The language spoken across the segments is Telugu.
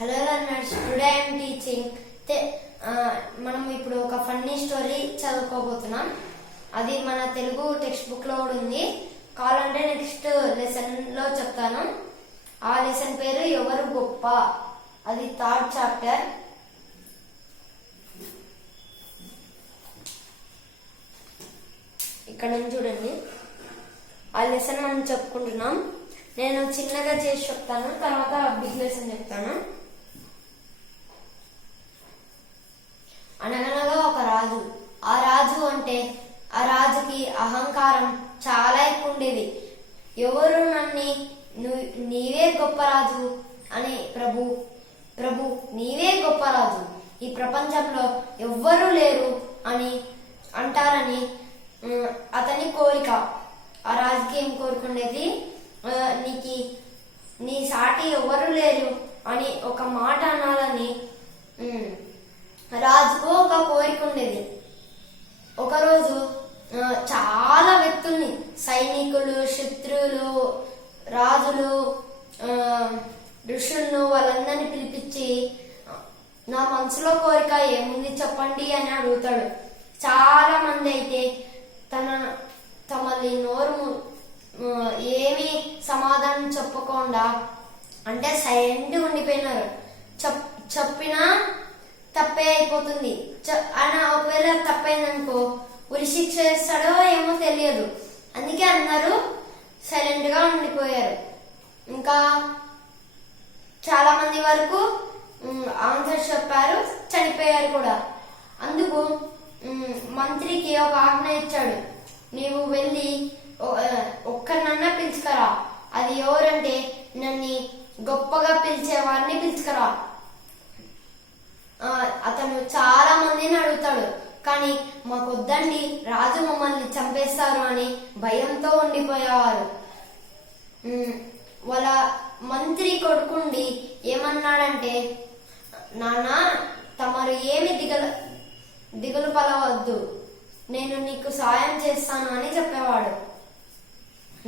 Hello learners, today I'm teaching. మనం ఇప్పుడు ఒక ఫన్నీ స్టోరీ చదువుకోబోతున్నాం. అది మన తెలుగు టెక్స్ట్ బుక్ లో కూడా ఉంది. కావాలంటే నెక్స్ట్ లెసన్ లో చెప్తాను. ఆ లెసన్ పేరు ఎవరు గొప్ప. అది 3rd చాప్టర్. ఇక్కడ నుంచి చూడండి. ఆ లెసన్ మనం చెప్పుకుంటున్నాం. నేను చిన్నగా చేసి చెప్తాను, తర్వాత బిగ్ లెసన్ చెప్తాను. అనగనగా ఒక రాజు. ఆ రాజుకి అహంకారం చాలా ఎక్కువ ఉండేది. ఎవరు నీవే గొప్ప రాజు అని ప్రభు నీవే గొప్ప రాజు, ఈ ప్రపంచంలో ఎవ్వరూ లేరు అని అంటారని అతని కోరిక. ఆ రాజుకి ఏం కోరుకుండేది? నీ సాటి ఎవరు లేరు అని ఒక మాట అనాలని రాజుకు ఒక కోరిక ఉండేది. ఒకరోజు చాలా వ్యక్తుల్ని, సైనికులు, శత్రువులు, రాజులు, ఋషులను, వాళ్ళందరినీ పిలిపించి నా మనసులో కోరిక ఏముంది చెప్పండి అని అడుగుతాడు. చాలా మంది అయితే తమని నోరు ఏమీ సమాధానం చెప్పకుండా అంటే సైలెంట్గా ఉండిపోయినారు. చెప్పినా తప్పే అయిపోతుంది. ఆయన ఒకవేళ తప్పైందనుకో ఉరి శిక్ష వేస్తాడో ఏమో తెలియదు. అందుకే అందరూ సైలెంట్ గా ఉండిపోయారు. ఇంకా చాలా మంది వరకు ఆన్సర్ చెప్పారు, చనిపోయారు కూడా. అందుకు మంత్రికి ఒక ఆజ్ఞ ఇచ్చాడు. నీవు వెళ్ళి ఒక్కరినన్నా పిలుచుకరా. అది ఎవరంటే నన్ను గొప్పగా పిలిచేవారిని పిలుచుకరా. అతను చాలా మందిని అడుగుతాడు, కానీ మాకొద్దండి, రాజు మమ్మల్ని చంపేస్తారు అని భయంతో ఉండిపోయేవారు. వాళ్ళ మంత్రి కొడుకుండి ఏమన్నాడంటే, నాన్న తమరు ఏమి దిగులు పడవద్దు, నేను నీకు సహాయం చేస్తాను అని చెప్పేవాడు.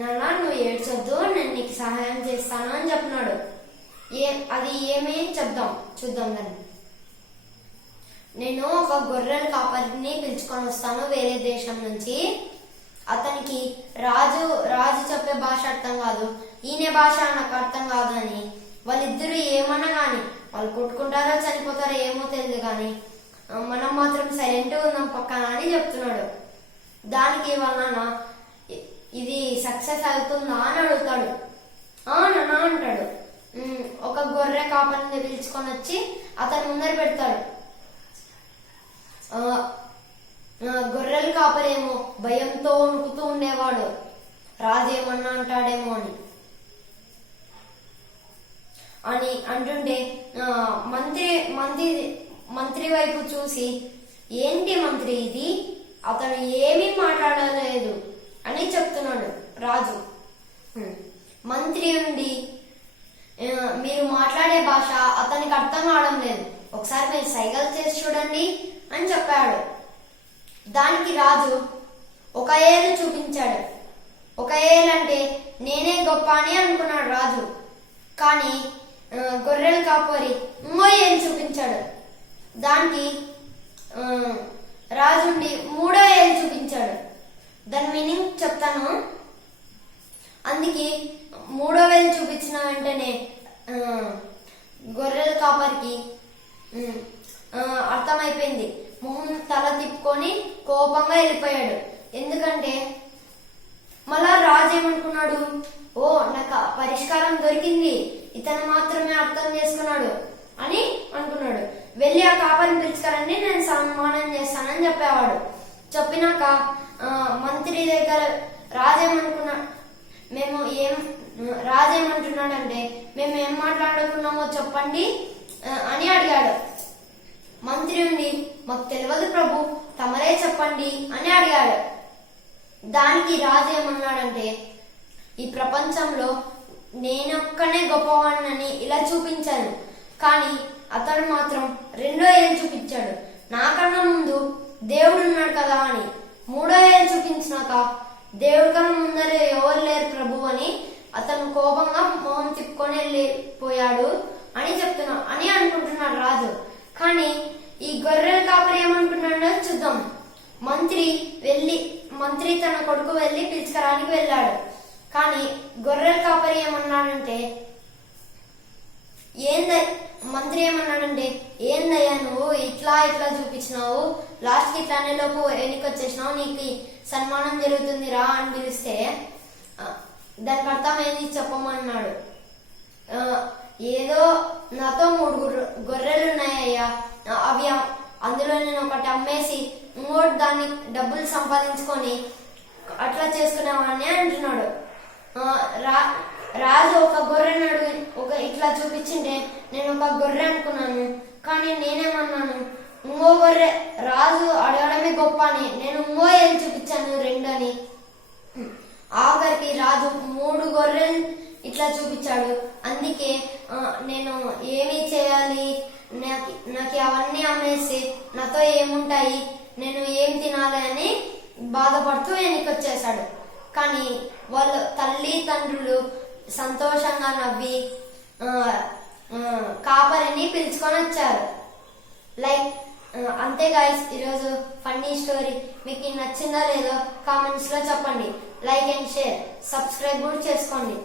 నాన్న నువ్వు ఏడ్చొద్దు, నేను నీకు సహాయం చేస్తాను అని చెప్పినాడు. అది ఏమి చూద్దాం దాన్ని. నేను ఒక గొర్రెల కాపరిని పిలుచుకొని వస్తాను వేరే దేశం నుంచి. అతనికి రాజు చెప్పే భాష అర్థం కాదు, ఈయన భాష నాకు అర్థం కాదు అని వాళ్ళిద్దరూ ఏమన్నా గాని, వాళ్ళు కొట్టుకుంటారో చనిపోతారో ఏమో తెలియదు, కానీ మనం మాత్రం సైలెంట్ ఉన్నాం పక్కన అని చెప్తున్నాడు. దానికి వాళ్ళ నాన్న ఇది సక్సెస్ అవుతుందా అని అడుగుతాడు. నాన్న అంటాడు. ఒక గొర్రె కాపరిని పిలుచుకొని వచ్చి అతని ముందర పెడతాడు. గొర్రెల కాపరేమో భయంతో వణుకుతూ ఉండేవాడు, రాజు ఏమన్నా అంటాడేమో అని అంటుంటే మంత్రి వైపు చూసి, ఏంటి మంత్రి ఇది, అతను ఏమీ మాట్లాడలేదు అని చెప్తున్నాడు రాజు. మంత్రి ఉండి మీరు మాట్లాడే భాష అతనికి అర్థం కావడం లేదు, ఒకసారి మీరు సైగలు చేసి చూడండి అని చెప్పాడు. దానికి రాజు ఒక ఏలు చూపించాడు. ఒక ఏలు అంటే నేనే గొప్ప అని అనుకున్నాడు రాజు. కానీ గొర్రెల కాపరి ఇంకో ఏలు చూపించాడు. దానికి రాజుండి 3వ ఏలు చూపించాడు. దాని మీనింగ్ చెప్తాను. అందుకే 3వ ఏలు చూపించిన వెంటనే గొర్రెల కాపరికి అర్థమైపోయింది. మొహం తల తిప్పుకొని కోపంగా వెళ్ళిపోయాడు. ఎందుకంటే మళ్ళా రాజు ఏమనుకున్నాడు, నాకు పరిష్కారం దొరికింది, ఇతను మాత్రమే అర్థం చేసుకున్నాడు అని అనుకున్నాడు. వెళ్ళి ఆ కాపరిని పిలుచుకరండి, నేను సన్మానం చేస్తానని చెప్పేవాడు. చెప్పినాక మంత్రి దగ్గర రాజేమంటున్నాడంటే మేము ఏం మాట్లాడుకున్నామో చెప్పండి అని అడిగాడు. మంత్రి ఉండి మాకు తెలియదు ప్రభు, తమరే చెప్పండి అని అడిగాడు. దానికి రాజు ఏమన్నాడంటే, ఈ ప్రపంచంలో నేనొక్కనే గొప్పవాడినని ఇలా చూపించాను, కానీ అతడు మాత్రం 2వ ఏలు చూపించాడు. నాకన్నా ముందు దేవుడు ఉన్నాడు కదా అని 3వ ఏలు చూపించినాక దేవుడి కన్నా ముందర ఎవరు లేరు ప్రభు అని అతను కోపంగా మొహం తిప్పుకొని వెళ్ళిపోయాడు. అని అనుకుంటున్నాడు రాజు. కానీ ఈ గొర్రెల కాపరి ఏమనుకుంటున్నాడో చూద్దాం. మంత్రి తన కొడుకు వెళ్ళి పిలుచుకరానికి వెళ్ళాడు. కానీ గొర్రెల కాపరి ఏమన్నాడంటే, మంత్రి ఏమన్నాడంటే, ఏందయ్యా నువ్వు ఇట్లా చూపించినావు, లాస్ట్ కి ఇట్లానే లోపు వెనక్కి వచ్చేసినావు, నీకు సన్మానం జరుగుతుంది రా అని పిలిస్తే దానికి అర్థం ఏంది చెప్పమన్నాడు. ఏదో నాతో 3 గొర్రెలు ఉన్నాయ్యా, అవి అందులో నేను ఒకటి అమ్మేసి ఇంకోటి దాన్ని డబ్బులు సంపాదించుకొని అట్లా చేసుకునేవాడిని అంటున్నాడు. రాజు ఒక గొర్రెను ఇట్లా చూపించింటే నేను ఒక గొర్రె అనుకున్నాను. కానీ నేనేమన్నాను, ఇంకో గొర్రె, రాజు అడగడమే గొప్ప అని నేను ఇంకో ఏం చూపించాను 2 అని. ఆఖరికి రాజు 3 గొర్రెలు ఇట్లా చూపించాడు. అందుకే నేను ఏమి చేయాలి, నాకు అవన్నీ అమ్మేసి నాతో ఏముంటాయి, నేను ఏం తినాలి అని బాధపడుతూ వెనక్కి వచ్చేసాడు. కానీ వాళ్ళ తల్లిదండ్రులు సంతోషంగా నవ్వి కాపరిని పిలుచుకొని వచ్చారు. అంతే గాయ్స్, ఈరోజు ఫన్నీ స్టోరీ మీకు నచ్చిందా లేదో కామెంట్స్ లో చెప్పండి. లైక్ అండ్ షేర్, సబ్స్క్రైబ్ కూడా చేసుకోండి.